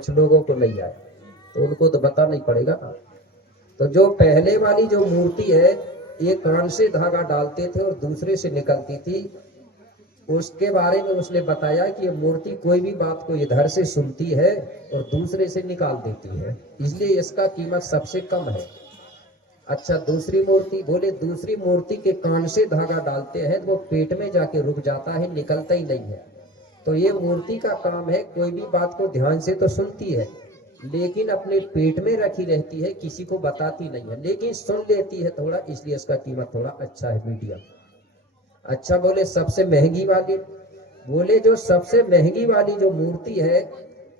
कुछ लोगों को नहीं आया, तो उनको तो बताना ही पड़ेगा ना। तो जो पहले वाली जो मूर्ति है, ये कान से धागा डालते थे और दूसरे से निकलती थी, उसके बारे में उसने बताया कि ये मूर्ति कोई भी बात को इधर से सुनती है और दूसरे से निकाल देती है, इसलिए इसका कीमत सबसे कम है। अच्छा, दूसरी मूर्ति, बोले दूसरी मूर्ति के कान से धागा डालते हैं तो वो पेट में जाके रुक जाता है, निकलता ही नहीं है। तो ये मूर्ति का काम है, कोई भी बात को ध्यान से तो सुनती है लेकिन अपने पेट में रखी रहती है, किसी को बताती नहीं है, लेकिन सुन लेती है थोड़ा, इसलिए इसका कीमत थोड़ा अच्छा है, मीडियम। अच्छा, बोले सबसे महंगी वाली, बोले जो सबसे महंगी वाली जो मूर्ति है,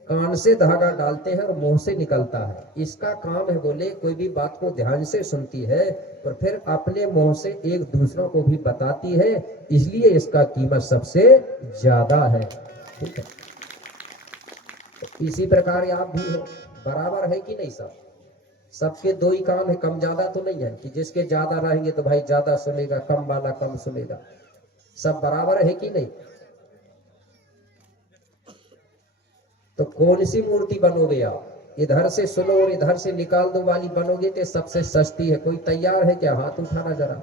कान से धागा डालते हैं और मुंह से निकलता है, इसका काम है, बोले कोई भी बात को ध्यान से सुनती है और फिर अपने मुंह से एक दूसरों को भी बताती है, इसलिए इसका कीमत सबसे ज्यादा है। ठीक है, इसी प्रकार आप भी हो, बराबर है कि नहीं? सब सबके दो ही काम है, कम ज्यादा तो नहीं है कि जिसके ज्यादा रहेंगे तो भाई ज्यादा सुनेगा, कम वाला कम सुनेगा। सब बराबर है कि नहीं? तो कौन सी मूर्ति बनोगे आप? इधर से सुनो और इधर से निकाल दो वाली बनोगे तो सबसे सस्ती है। कोई तैयार है क्या? हाथ उठाना जरा।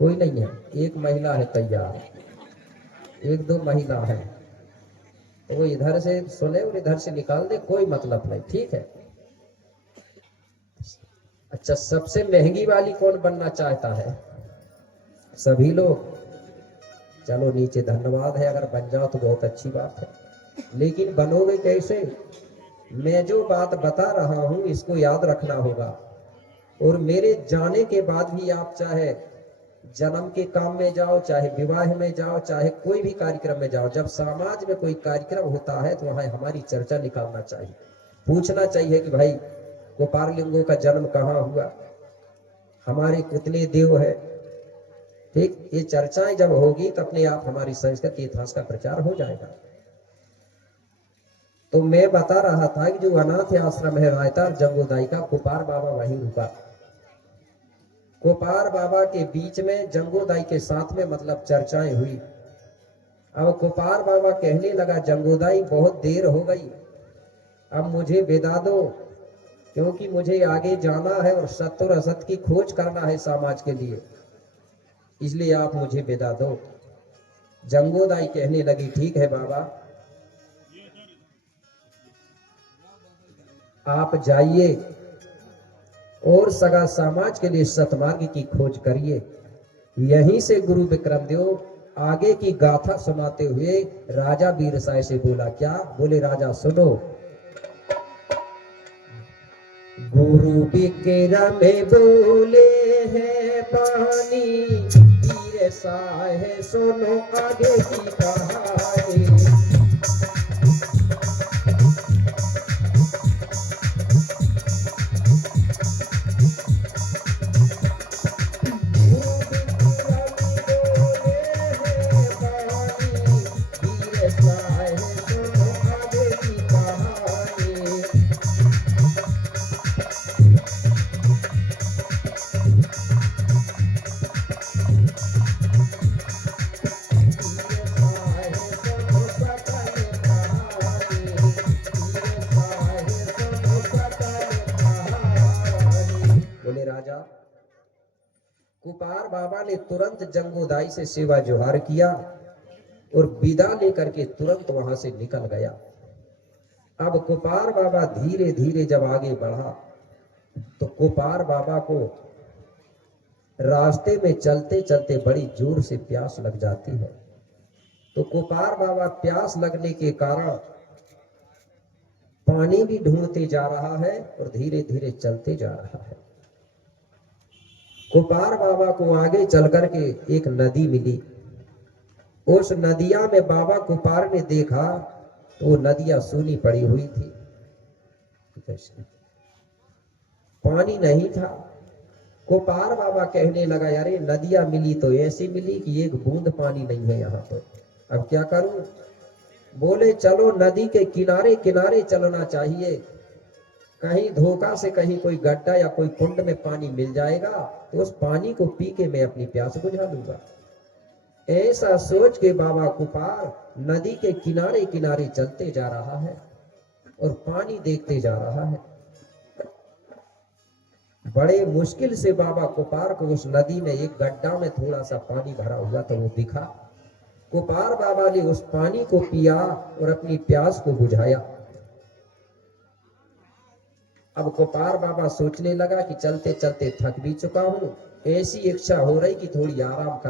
कोई नहीं है, एक महिला है तैयार, एक दो महिला है, तो वो इधर से सुने और इधर से निकाल दे, कोई मतलब नहीं। ठीक है। अच्छा, सबसे महंगी वाली कौन बनना चाहता है? सभी लोग? चलो नीचे धन्यवाद है, अगर बन जाओ तो बहुत अच्छी बात है, लेकिन बनोगे कैसे? मैं जो बात बता रहा हूं इसको याद रखना होगा, और मेरे जाने के बाद भी आप चाहे जन्म के काम में जाओ, चाहे विवाह में जाओ, चाहे कोई भी कार्यक्रम में जाओ, जब समाज में कोई कार्यक्रम होता है तो वहां हमारी चर्चा निकालना चाहिए, पूछना चाहिए कि भाई गोपाललिंगों का जन्म कहाँ हुआ, हमारे कितने देव है। ठीक, ये चर्चाएं जब होगी तो अपने आप हमारी संस्कृति इतिहास का प्रचार हो जाएगा। तो मैं बता रहा था कि जो अनाथ आश्रम है रायतार जंगोदाई का, कोपार बाबा वहीं रुका। कोपार बाबा के बीच में जंगोदाई के साथ में मतलब चर्चाएं हुई। अब कोपार बाबा कहने लगा, जंगोदाई बहुत देर हो गई, अब मुझे विदा दो, क्योंकि मुझे आगे जाना है और सत्य और असत्य की खोज करना है समाज के लिए, इसलिए आप मुझे विदा दो। जंगोदाई कहने लगी, ठीक है बाबा, आप जाइए और सगा समाज के लिए सतमार्ग की खोज करिए। यहीं से गुरु विक्रमदेव आगे की गाथा सुनाते हुए राजा बीरसाय से बोला, क्या बोले? राजा सुनो, गुरु विक्रम बोले हैं पानी, बीरसाय सुनो आगे की कहानी। कुपार बाबा ने तुरंत जंगोदाई से सेवा जोहार किया और विदा लेकर के तुरंत वहां से निकल गया। अब कुपार बाबा धीरे धीरे जब आगे बढ़ा तो कुपार बाबा को रास्ते में चलते चलते बड़ी जोर से प्यास लग जाती है। तो कुपार बाबा प्यास लगने के कारण पानी भी ढूंढते जा रहा है और धीरे धीरे चलते जा रहा है। कुपार बाबा को आगे चल करके एक नदी मिली। उस नदिया में बाबा कुपार ने देखा तो वो नदिया सूनी पड़ी हुई थी, पानी नहीं था। कुपार बाबा कहने लगा, अरे नदिया मिली तो ऐसी मिली कि एक बूंद पानी नहीं है यहाँ पर, अब क्या करूं? बोले चलो नदी के किनारे किनारे चलना चाहिए, कहीं धोखा से कहीं कोई गड्ढा या कोई कुंड में पानी मिल जाएगा तो उस पानी को पी के मैं अपनी प्यास बुझा लूंगा। ऐसा सोच के बाबा कुपार नदी के किनारे किनारे चलते जा रहा है और पानी देखते जा रहा है। बड़े मुश्किल से बाबा कुपार को उस नदी में एक गड्ढा में थोड़ा सा पानी भरा हुआ था वो दिखा। कुपार बाबा ने उस पानी को पिया और अपनी प्यास को बुझाया। अब कुपार बाबा सोचने लगा कि चलते चलते थक भी चुका हूं, ऐसी इच्छा हो रही कि थोड़ी आराम कर